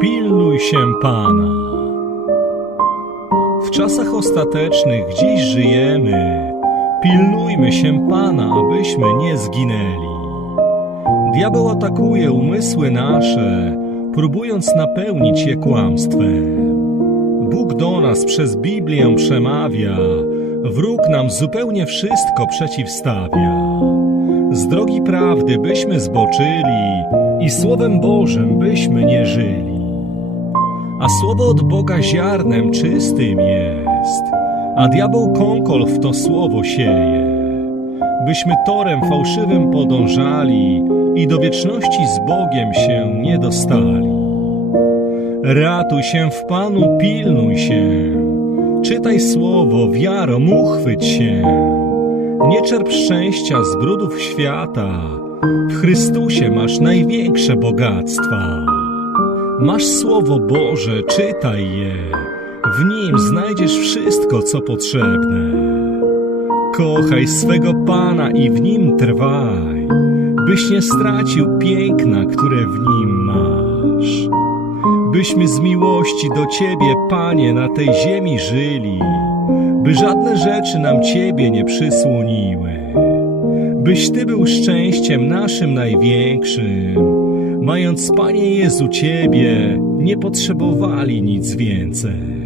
pilnuj się Pana. W czasach ostatecznych dziś żyjemy, pilnujmy się Pana, abyśmy nie zginęli. Diabeł atakuje umysły nasze, próbując napełnić je kłamstwem. Bóg do nas przez Biblię przemawia, wróg nam zupełnie wszystko przeciwstawia. Z drogi prawdy byśmy zboczyli i Słowem Bożym byśmy nie żyli. A słowo od Boga ziarnem czystym jest, a diabeł kąkol w to słowo sieje. Byśmy torem fałszywym podążali i do wieczności z Bogiem się nie dostali. Ratuj się w Panu, pilnuj się. Czytaj słowo, wiaro, uchwyć się. Nie czerp szczęścia z brudów świata. W Chrystusie masz największe bogactwa. Masz słowo Boże, czytaj je. W nim znajdziesz wszystko, co potrzebne. Kochaj swego Pana i w nim trwaj, byś nie stracił piękna, które w nim masz byśmy z miłości do Ciebie, Panie, na tej ziemi żyli, by żadne rzeczy nam Ciebie nie przysłoniły, byś Ty był szczęściem naszym największym, mając, Panie Jezu, Ciebie, nie potrzebowali nic więcej.